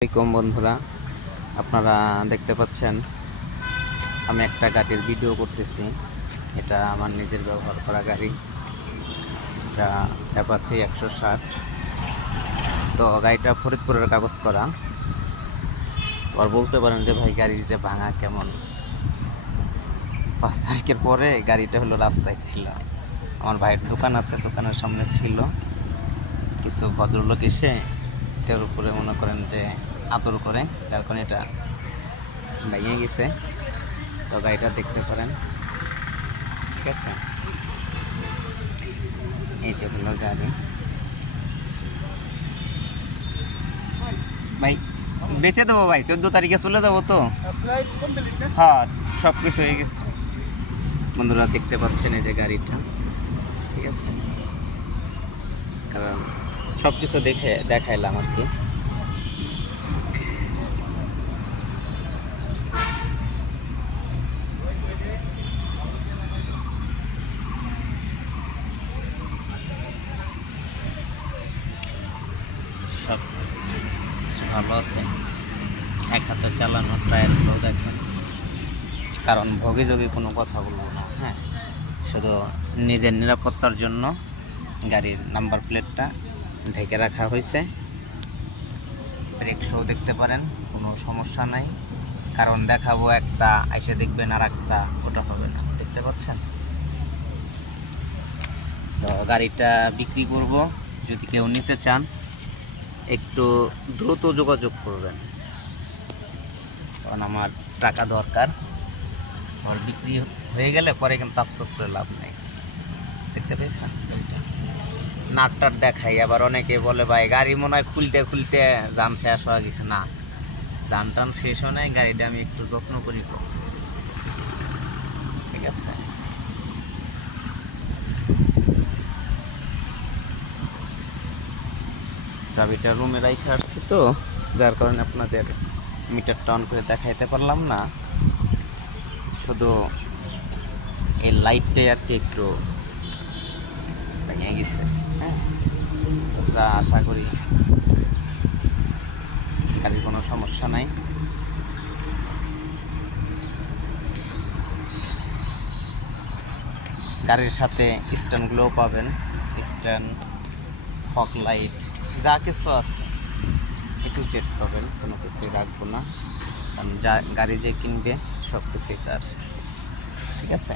আসসালামু বন্ধুরা, আপনারা দেখতে পাচ্ছেন আমি একটা গাড়ির ভিডিও করতেছি। এটা আমার নিজের ব্যবহার করা গাড়ি। এটা অ্যাপাচি 160। তো গাড়িটা ফরিদপুরের কাগজ করা। আর বলতে পারেন যে ভাই গাড়িটা ভাঙা কেমন। 5 তারিখের পরে গাড়িটা হলো রাস্তায় ছিল, আমার ভাইয়ের দোকান আছে, দোকানের সামনে ছিল। কিছু ভদ্রলোক এসে এটার উপরে মনে করেন যে আদর করে, যার কারণে এটা ভেঙে গেছে। তো গাড়িটা দেখতে পারেন, ঠিক আছে। এই যে হলো গাড়ি। ভাই বেঁচে দেবো ভাই, 14 তারিখে চলে যাবো তো। হ্যাঁ, সব কিছু হয়ে গেছে। বন্ধুরা দেখতে পাচ্ছেন এই যে গাড়িটা, ঠিক আছে। কারণ সব কিছু দেখাইলাম আর কি। সব কিছু ভালো আছে, এক হাতে চালানো, টায়ারগুলো দেখেন। কারণ ভোগে যোগে কোনো কথা বলবো না, হ্যাঁ। শুধু নিজের নিরাপত্তার জন্য গাড়ির নাম্বার প্লেটটা ঢেকে রাখা হয়েছে। ব্রেক শো দেখতে পারেন, কোনো সমস্যা নাই। কারণ দেখাবো একটা, এসে দেখবেন আর একটা, ওটা হবে না। দেখতে পাচ্ছেন তো। গাড়িটা বিক্রি করব, যদি কেউ নিতে চান একটু দ্রুত যোগাযোগ করবেন, কারণ আমার টাকা দরকার। আর বিক্রি হয়ে গেলে পরে কিন্তু আফসোস করে লাভ নেই। দেখতে পেয়েছেন, নাটটার দেখাই। আবার অনেকে বলে ভাই গাড়ি মনে হয় খুলতে খুলতে যান শেষ হয়ে গেছে। না, যান টান শেষ হয় নাই, গাড়িটা আমি একটু যত্ন করি, ঠিক আছে। চাবিটা রুমে রাইখে আসছি তো, যার কারণে আপনাদের মিটারটা অন করে দেখাইতে পারলাম না। শুধু এই লাইটটাই আর কি একটু ভেঙে গেছে, হ্যাঁ। তাছাড়া আশা করি গাড়ির কোনো সমস্যা নাই। গাড়ির সাথে স্ট্যান্ডগুলোও পাবেন, স্ট্যান্ড, ফগ লাইট, যা কিছু আছে একটু চেক পাবেন। কোনো কিছুই রাখবো না, কারণ যা গাড়ি যে কিনবে সব কিছুই তার, ঠিক আছে।